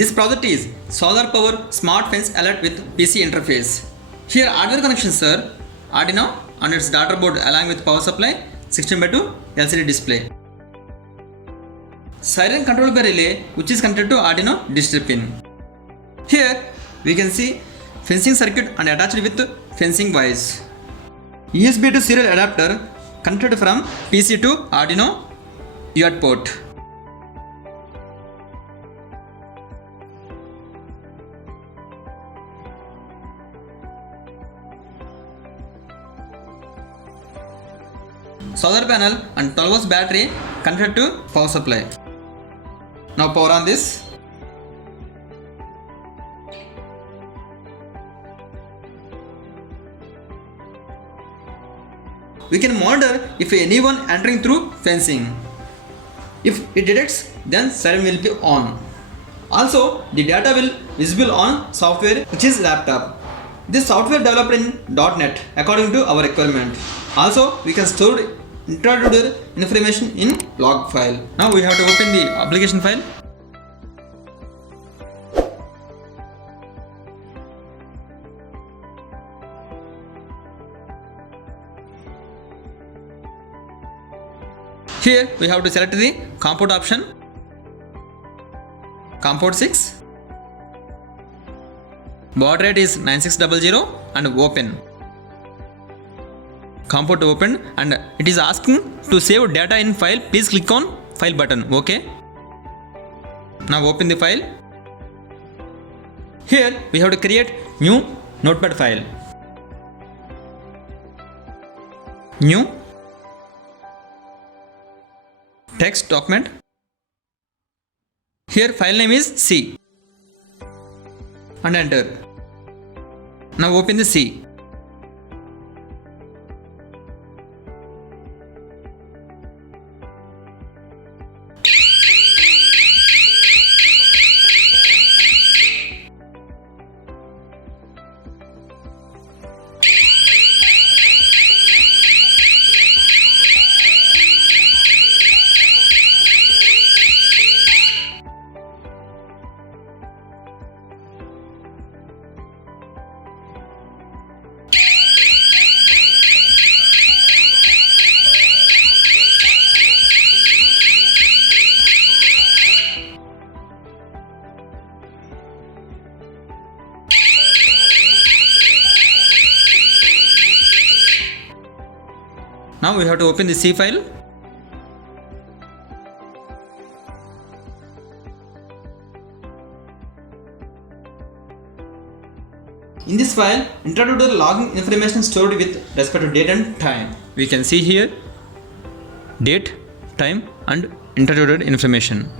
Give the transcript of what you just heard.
This project is solar power smart fence alert with PC interface. Here Arduino connection sir, Arduino on its daughter board along with power supply, 16:2 LCD display. Siren controlled by relay which is connected to Arduino digital pin. Here we can see fencing circuit and attached with fencing wires. USB to serial adapter connected from PC to Arduino UART port. Solar panel and 12 volts battery connected to power supply. Now power on this. We can monitor if anyone entering through fencing. If it detects, then siren will be on. Also, the data will visible on software which is laptop. This software developed in .NET according to our requirement. Also, we can store intruder information in log file. Now we have to open the application file. Here we have to select the comport option, comport 6, baud rate is 9600 and open. Comport opened and it is asking to save data in file. Please click on file button. OK. Now open the file. Here we have to create new notepad file. New text document. Here file name is C and enter. Now open the C. Now we have to open the C file. In this file, intruder logging information stored with respect to date and time. We can see here date, time and intruder information.